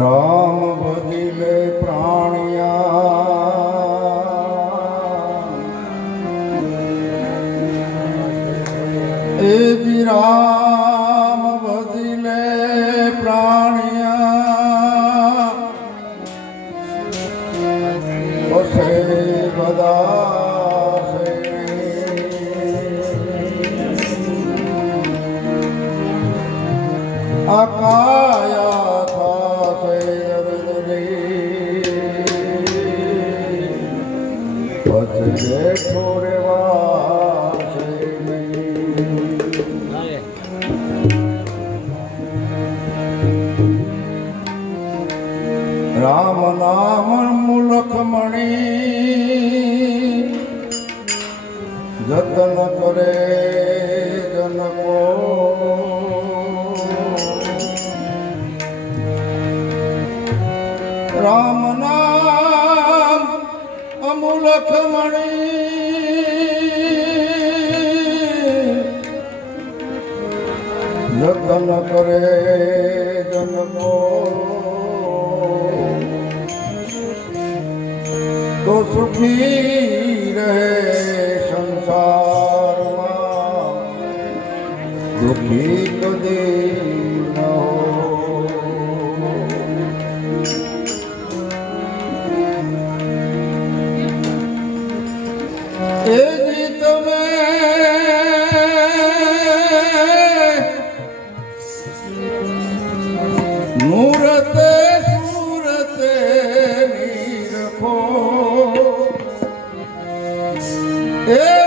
રામ ભજીલે પ્રાણિયા. એ રામ ભજીલે પ્રાણિયા. બધા અકાયા રામ નામ મુલખ મણી જતન કરે જનકો. રામ નામ અમુલખ મણી જતન કરે જનકો. સુખી રહે સંસારમાં. દુઃખી કદી ન એ જી તમે મૂરતે સુરતે એ